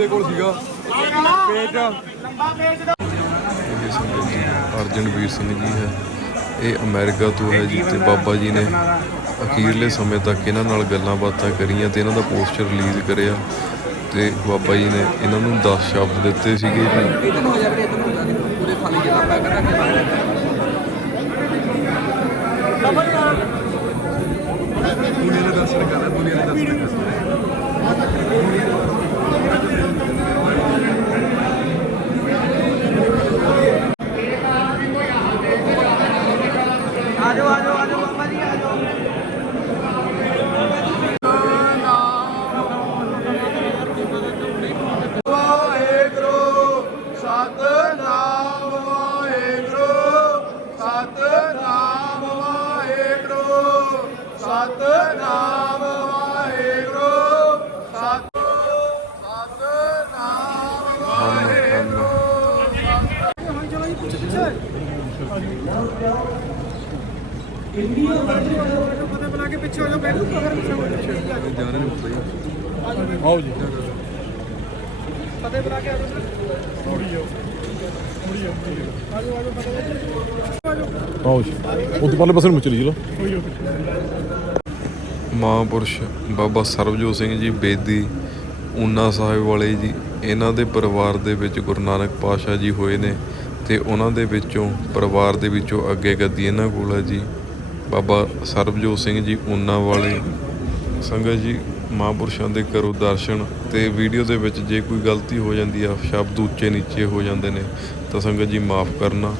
ਦੇ ਕੋਲ ਸੀਗਾ। ਪੇਜ। ਇਹ ਸੰਗਤ ਜੀ ਅਰਜਨਵੀਰ ਸਿੰਘ ਜੀ ਹੈ। ਇਹ ਅਮਰੀਕਾ ਤੋਂ ਹੈ ਜੀ ਤੇ ਬਾਬਾ ਜੀ ਨੇ ਅਖੀਰਲੇ ਸਮੇਂ ਤੱਕ ਇਹਨਾਂ ਨਾਲ ਗੱਲਾਂ ਬਾਤਾਂ ਕਰੀਆਂ ਤੇ ਇਹਨਾਂ ਦਾ ਪੋਸਟਰ ਰਿਲੀਜ਼ ਕਰਿਆ ਤੇ ਬਾਬਾ ਜੀ ਨੇ ਇਹਨਾਂ ਨੂੰ 10 ਸ਼ਬਦ ਦਿੱਤੇ ਸੀਗੇ ਜੀ। ਦੁਨੀਆ ਦੇ ਦਰਸ਼ਨ ਦੁਨੀਆ ਦੇ ਦਰਸ਼ਨ ਆਓ ਜੀ। ਆਓ। ਜੀ। ਉੱਥੇ ਪਰਲੇ ਪਾਸੇ ਨੂੰ ਚਲੀ ਚਲੋ ਮਹਾਂਪੁਰਸ਼ ਬਾਬਾ ਸਰਬਜੋਤ ਸਿੰਘ ਜੀ ਬੇਦੀ ਊਨਾ ਸਾਹਿਬ ਵਾਲੇ ਜੀ ਇਹਨਾਂ ਦੇ ਪਰਿਵਾਰ ਦੇ ਵਿੱਚ ਗੁਰੂ ਨਾਨਕ ਪਾਤਸ਼ਾਹ ਜੀ ਹੋਏ ਨੇ ਤੇ ਉਹਨਾਂ ਦੇ ਵਿੱਚੋਂ ਪਰਿਵਾਰ ਦੇ ਵਿੱਚੋਂ ਅੱਗੇ ਗੱਦੀ ਇਹਨਾਂ ਕੋਲ ਹੈ ਜੀ। ਬਾਬਾ ਸਰਬਜੋਤ ਸਿੰਘ ਜੀ ਉਹਨਾਂ ਵਾਲੇ ਸੰਗਤ ਜੀ ਮਹਾਂਪੁਰਸ਼ਾਂ ਦੇ ਕਰੋ ਦਰਸ਼ਨ ਤੇ ਵੀਡੀਓ ਦੇ ਵਿੱਚ ਜੇ ਕੋਈ ਗਲਤੀ ਹੋ ਜਾਂਦੀ ਆ, ਸ਼ਬਦ ਉੱਚੇ ਨੀਚੇ ਹੋ ਜਾਂਦੇ ਨੇ, ਤਾਂ ਸੰਗਤ ਜੀ ਮਾਫ ਕਰਨਾ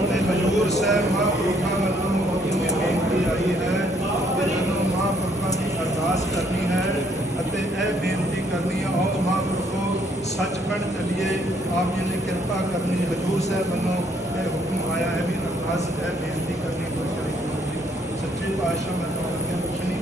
ਅਤੇ ਹਜੂਰ ਸਾਹਿਬ ਮਹਾਂਪੁਰਖਾਂ ਵੱਲੋਂ ਹੁਕਮ ਦੀ ਬੇਨਤੀ ਆਈ ਹੈ ਕਿ ਜਦੋਂ ਮਹਾਂਪੁਰਖਾਂ ਦੀ ਅਰਦਾਸ ਕਰਨੀ ਹੈ ਅਤੇ ਇਹ ਬੇਨਤੀ ਕਰਨੀ ਹੈ ਉਹ ਮਹਾਂਪੁਰਖੋ ਸੱਚਖੰਡ ਚੱਲੀਏ ਆਪ ਜੀ ਨੇ ਕਿਰਪਾ ਕਰਨੀ ਹਜੂਰ ਸਾਹਿਬ ਵੱਲੋਂ ਇਹ ਹੁਕਮ ਆਇਆ ਹੈ ਵੀ ਅਰਦਾਸ ਇਹ ਬੇਨਤੀ ਕਰਨੀ ਗੁਰੂ ਚਾਹੀਦੀ ਹੈ ਸੱਚੇ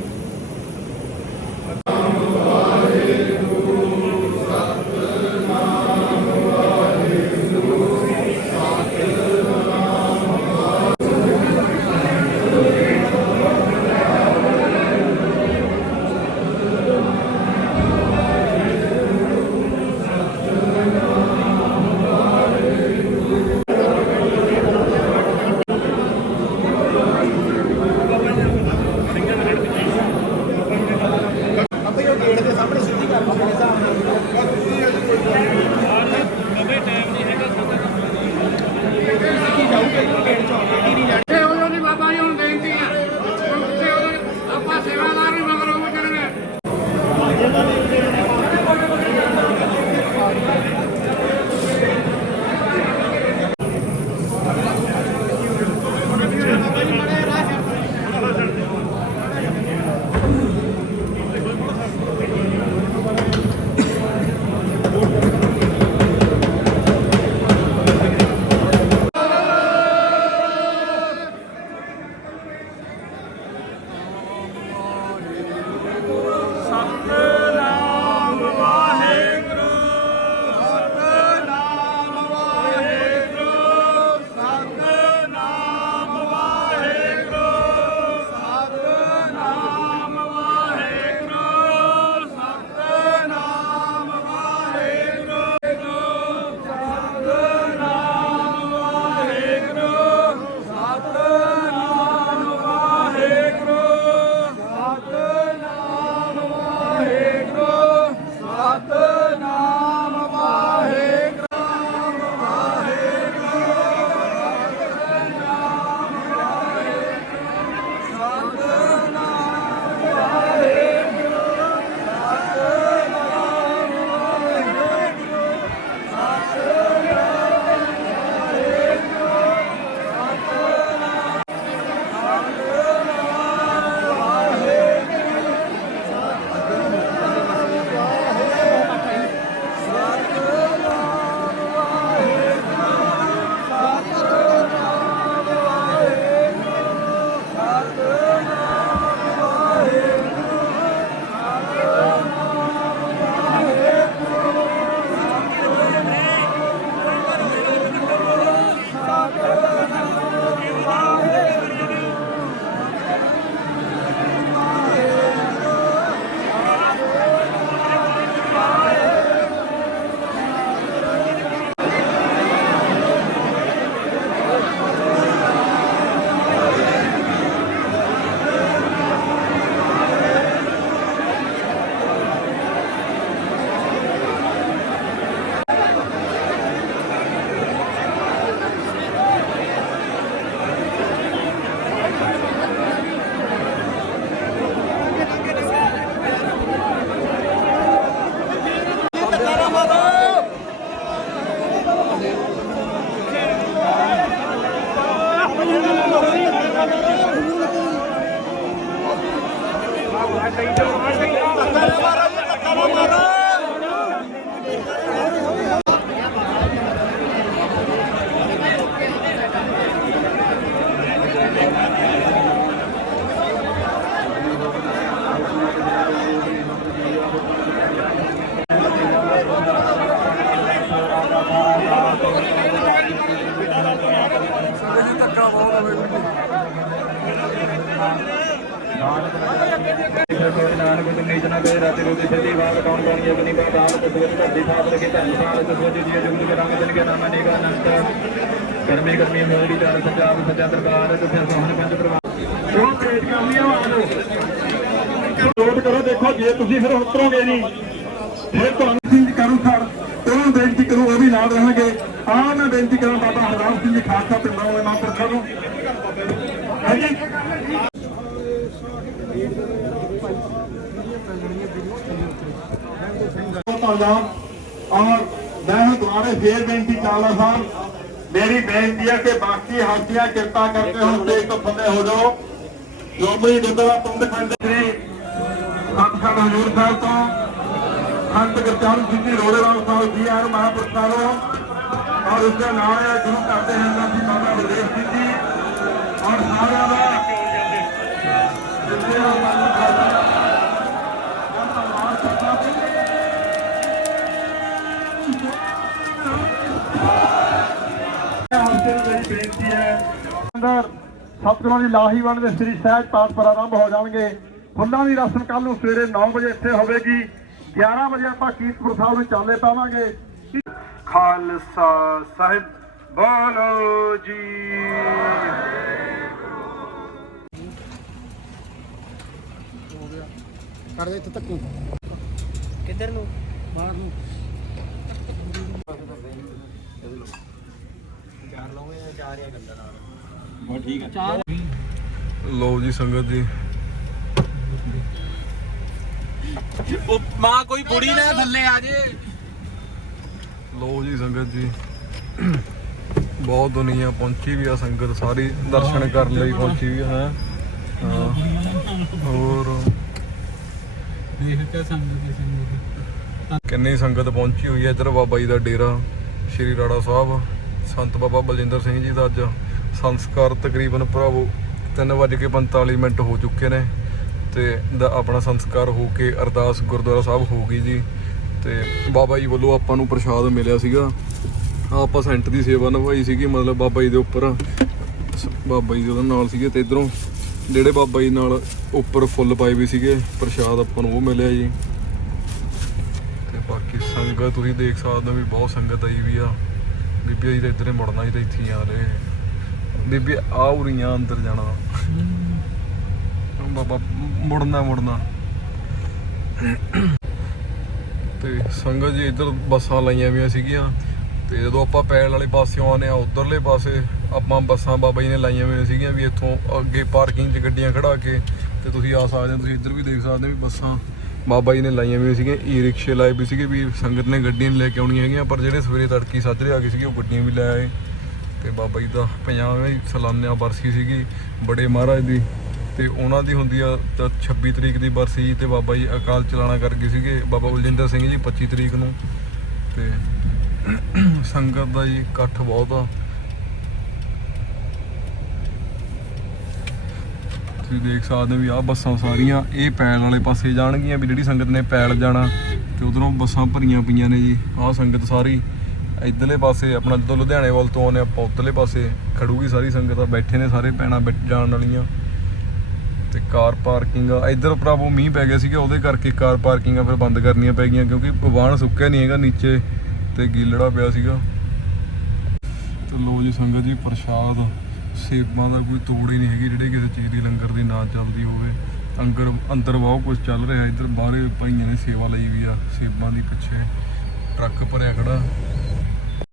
they don't. ਕਰੇ ਬਾਤ ਕੌਣ ਕੌਣ ਯਗਨੀ ਬਾ ਦਾਲ ਤਸਵਰ ਧਰਤੀ ਸਾਥ ਲਗੇ ਧਰਮ ਸਾਲ ਤਸਵਰ ਜੀ ਜੁਗ ਜੁਗ ਰੰਗ ਕੇ ਨਾਮ ਅਨੇਕ ਅਨੰਤ। ਕਰਮੀ ਕਰਮੀ ਮੋੜੀ ਚਾਰ ਸਜਾਬ ਸਜਾ ਦਰਬਾਰ ਤੇ ਫਿਰ ਸੋਹਣ ਪੰਜ ਪ੍ਰਵਾਹ ਉਹ ਪੇਟ ਕਰਨੀਆਂ ਵਾਲੋ ਨੋਟ ਕਰੋ, ਦੇਖੋ, ਜੇ ਤੁਸੀਂ ਫਿਰ ਉਤਰੋਗੇ ਨਹੀਂ, ਫਿਰ ਤੁਹਾਨੂੰ ਸਿੰਘ ਕਰੂ ਸਰ ਉਹਨਾਂ ਬੇਨਤੀ ਕਰੂ, ਉਹ ਵੀ ਨਾਲ ਰਹਿਣਗੇ। ਆ ਮੈਂ ਬੇਨਤੀ ਕਰਾਂ, ਬਾਬਾ ਹਰਦਾਸ ਸਿੰਘ ਜੀ, ਖਾਲਸਾ ਪਿੰਡਾਂ ਵਾਲੇ ਮਹਾਂਪੁਰਖਾਂ ਨੂੰ। ਹਾਂਜੀ। ਪੰਜਾਬ ਔਰ ਮੈਂ ਹੁਣ ਫੇਰ ਬੇਨਤੀ ਕਰਦਾ ਸਾਹਿਬ ਮੇਰੀ ਬੇਨਤੀ ਹੈ ਕਿ ਬਾਕੀ ਹਸਤੀਆਂ ਕਿਰਪਾ ਕਰਕੇ ਹੁਣ ਸਟੇਜ ਤੋਂ ਥੱਲੇ ਹੋ ਜਾਓ। ਸ਼੍ਰੋਮਣੀ ਗੁਰਦੁਆਰਾ ਪ੍ਰਬੰਧਕ ਕਮੇਟੀ ਦੇ ਸਤਿਗੁਰੂ ਹਜ਼ੂਰ ਸਾਹਿਬ ਤੋਂ ਸੰਤ ਗੁਰਚਰਨ ਸਿੰਘ ਜੀ ਰੋੜੇਵਾਲ ਸਾਹਿਬ ਜੀ ਆਰ ਮਹਾਂਪੁਰਖਾਂ ਨੂੰ ਔਰ ਉਸ ਦੇ ਨਾਲ ਹੈ ਗੁਰੂ ਘਰ ਦੇ ਹਿੰਦਾਂ ਜੀ ਬਾਬਾ ਬਲਦੇਵ ਸਿੰਘ ਜੀ। ਔਰ ਸਾਰਿਆਂ ਦਾ ਜਿੱਥੇ ਉਹ ਬੇਨਤੀ ਹੈ ਅੰਦਰ ਸਤਿਗੁਰਾਂ ਦੀ ਲਾਹੀਵੰਡ ਦੇ ਸ੍ਰੀ ਸਹਿਜ ਪਾਠ ਪ੍ਰਾਰੰਭ ਹੋ ਜਾਣਗੇ। ਫੁੱਲਾਂ ਦੀ ਰਸਮ ਕੱਲ ਨੂੰ ਸਵੇਰੇ 9 ਵਜੇ ਇੱਥੇ ਹੋਵੇਗੀ। 11 ਵਜੇ ਆਪਾਂ ਕੀਰਤਪੁਰ ਸਾਹਿਬ ਨੂੰ ਚਾਲੇ ਪਾਵਾਂਗੇ। ਖਾਲਸਾ ਸਾਹਿਬ ਬੋਲੋ ਜੀ। ਕਿੱਧਰ ਨੂੰ? ਬਾਹਰ ਨੂੰ। ਚਾਰ ਲਾਉਂਗੇ ਜਾਂ ਚਾਰ ਜਾਂ ਗੰਦਾ ਨਾਲ ਲਓ ਜੀ ਸੰਗਤ ਜੀ। ਉਹ ਮਾਂ ਕੋਈ ਕੁੜੀ ਨਾ ਥੱਲੇ ਆ ਜੇ। ਲਓ ਜੀ ਸੰਗਤ ਜੀ। ਬਹੁਤ ਦੁਨੀਆ ਪਹੁੰਚੀ ਵੀ ਆ ਸੰਗਤ ਸਾਰੀ ਦਰਸ਼ਨ ਕਰਨ ਲਈ ਪਹੁੰਚੀ ਵੀ ਹੈ। ਹਾਂ। ਹੋਰ। ਦੇਖ ਕੇ ਸੰਗਤ ਦੀ ਸੰਗਤ। ਕਿੰਨੀ ਸੰਗਤ ਪਹੁੰਚੀ ਹੋਈ ਹੈ ਇੱਧਰ ਬਾਬਾ ਜੀ ਦਾ ਡੇਰਾ, ਸ਼੍ਰੀ ਰਾੜਾ ਸਾਹਿਬ। ਸੰਤ ਬਾਬਾ ਬਲਜਿੰਦਰ ਸਿੰਘ ਜੀ ਦਾ ਅੱਜ ਸੰਸਕਾਰ ਤਕਰੀਬਨ ਭਰਾਵੋ 3:45 ਮਿੰਟ ਹੋ ਚੁੱਕੇ ਨੇ ਤੇ ਦਾ ਆਪਣਾ ਸੰਸਕਾਰ ਹੋ ਕੇ ਅਰਦਾਸ ਗੁਰਦੁਆਰਾ ਸਾਹਿਬ ਹੋ ਗਈ ਜੀ। ਤੇ ਬਾਬਾ ਜੀ ਵੱਲੋਂ ਆਪਾਂ ਨੂੰ ਪ੍ਰਸ਼ਾਦ ਮਿਲਿਆ ਸੀਗਾ। ਆਪਾਂ ਸੈਂਟ ਦੀ ਸੇਵਾ ਨਿਭਾਈ ਸੀਗੀ, ਮਤਲਬ ਬਾਬਾ ਜੀ ਦੇ ਉੱਪਰ। ਸ- ਬਾਬਾ ਜੀ ਦੇ ਉਹਦੇ ਨਾਲ ਸੀਗੇ ਤੇ ਇਧਰੋਂ ਜਿਹੜੇ ਬਾਬਾ ਜੀ ਨਾਲ ਉੱਪਰ ਫੁੱਲ ਪਾਏ ਵੀ ਸੀਗੇ, ਪ੍ਰਸ਼ਾਦ ਆਪਾਂ ਨੂੰ ਉਹ ਮਿਲਿਆ ਜੀ। ਸੰਗਤ ਤੁਸੀਂ ਦੇਖ ਸਕਦੇ ਹੋ ਵੀ ਬਹੁਤ ਸੰਗਤ ਆਈ ਵੀ ਆ। ਬੀਬੀ ਜੀ ਤਾਂ ਇੱਧਰੇ ਮੁੜਨਾ ਜੀ ਤਾਂ ਇੱਥੇ ਹੀ ਆ ਰਹੇ। ਬੀਬੀ ਆ ਉਰੀਆਂ ਅੰਦਰ ਜਾਣਾ। ਬਾਬਾ ਮੁੜਨਾ ਮੁੜਨਾ। ਤੇ ਸੰਗਤ ਜੀ ਇੱਧਰ ਬੱਸਾਂ ਲਾਈਆਂ ਵੀਆਂ ਸੀਗੀਆਂ। ਤੇ ਜਦੋਂ ਆਪਾਂ ਪੈਲ ਵਾਲੇ ਪਾਸਿਓਂ ਆਨੇ ਆ ਉਧਰਲੇ ਪਾਸੇ ਆਪਾਂ ਬੱਸਾਂ ਬਾਬਾ ਜੀ ਨੇ ਲਾਈਆਂ ਹੋਈਆਂ ਸੀਗੀਆਂ ਵੀ ਇੱਥੋਂ ਅੱਗੇ ਪਾਰਕਿੰਗ 'ਚ ਗੱਡੀਆਂ ਖੜਾ ਕੇ ਤੇ ਤੁਸੀਂ ਆ ਸਕਦੇ ਹੋ, ਤੁਸੀਂ ਇੱਧਰ ਵੀ ਦੇਖ ਸਕਦੇ ਹੋ ਵੀ ਬੱਸਾਂ ਬਾਬਾ ਜੀ ਨੇ ਲਾਈਆਂ ਵੀ ਸੀਗੀਆਂ ਈ ਰਿਕਸ਼ੇ ਲਾਏ ਵੀ ਸੀਗੇ ਵੀ ਸੰਗਤ ਨੇ ਗੱਡੀਆਂ ਲੈ ਕੇ ਆਉਣੀਆਂ ਹੈਗੀਆਂ, ਪਰ ਜਿਹੜੇ ਸਵੇਰੇ ਤੜਕੀ ਸਾਜਰੇ ਆ ਗਏ ਸੀਗੇ, ਉਹ ਗੱਡੀਆਂ ਵੀ ਲੈ ਆਏ। ਤੇ ਬਾਬਾ ਜੀ ਦਾ 50ਵੀਂ ਸਾਲਾਨਾ ਬਰਸੀ ਸੀਗੀ, ਬੜੇ ਮਹਾਰਾਜ ਦੀ। ਤੇ ਉਹਨਾਂ ਦੀ ਹੁੰਦੀ ਆ ਤਾਂ 26 ਤਰੀਕ ਦੀ ਬਰਸੀ, ਤੇ ਬਾਬਾ ਜੀ ਅਕਾਲ ਚਲਾਣਾ ਕਰ ਗਏ ਸੀਗੇ, ਬਾਬਾ ਬਲਜਿੰਦਰ ਸਿੰਘ ਜੀ 25 ਤਰੀਕ ਨੂੰ। ਤੇ ਸੰਗਤ ਦਾ ਜੀ ਇਕੱਠ ਬਹੁਤ ਆ। ਤੁਸੀਂ ਦੇਖ ਸਕਦੇ ਹੋ ਵੀ ਆਹ ਬੱਸਾਂ ਸਾਰੀਆਂ ਇਹ ਪੈਲ ਵਾਲੇ ਪਾਸੇ ਜਾਣਗੀਆਂ ਵੀ ਜਿਹੜੀ ਸੰਗਤ ਨੇ ਪੈਲ ਜਾਣਾ ਤੇ ਉਧਰੋਂ ਬੱਸਾਂ ਭਰੀਆਂ ਪਈਆਂ ਨੇ ਜੀ। ਆਹ ਸੰਗਤ ਸਾਰੀ ਇਧਰਲੇ ਪਾਸੇ, ਆਪਣਾ ਜਦੋਂ ਲੁਧਿਆਣੇ ਵੱਲ ਤੋਂ ਆਉਂਦੇ ਆਪਾਂ, ਉਧਰਲੇ ਪਾਸੇ ਖੜੂਗੀ ਸਾਰੀ ਸੰਗਤ ਆ ਬੈਠੇ ਨੇ ਸਾਰੇ ਪੈਣਾ ਜਾਣ ਵਾਲੀਆਂ। ਤੇ ਕਾਰ ਪਾਰਕਿੰਗ ਆ। ਇਧਰ ਭਰਾਵੋ ਮੀਂਹ ਪੈ ਗਿਆ ਸੀਗਾ, ਉਹਦੇ ਕਰਕੇ ਕਾਰ ਪਾਰਕਿੰਗਾਂ ਫਿਰ ਬੰਦ ਕਰਨੀਆਂ ਪੈ ਗਈਆਂ ਕਿਉਂਕਿ ਵਾਹਣ ਸੁੱਕਿਆ ਨਹੀਂ ਹੈਗਾ ਨੀਚੇ ਤੇ ਗਿੱਲੜਾ ਪਿਆ ਸੀਗਾ। ਤੇ ਲੋ ਜੀ ਸੰਗਤ ਜੀ, ਪ੍ਰਸ਼ਾਦ। ਸੇਬਾਂ ਦਾ ਕੋਈ ਤੋੜ ਹੀ ਨਹੀਂ ਹੈਗੀ, ਜਿਹੜੇ ਕਿਸੇ ਚੀਜ਼ ਦੀ ਲੰਗਰ ਦੀ ਨਾ ਚੱਲਦੀ ਹੋਵੇ। ਅੰਦਰ ਅੰਦਰ ਬਹੁਤ ਕੁਝ ਚੱਲ ਰਿਹਾ, ਇੱਧਰ ਬਾਹਰੇ ਭਾਈਆਂ ਨੇ ਸੇਵਾ ਲਈ ਵੀ ਆ, ਸੇਬਾਂ ਦੀ ਪਿੱਛੇ ਟਰੱਕ ਭਰਿਆ ਖੜਾ।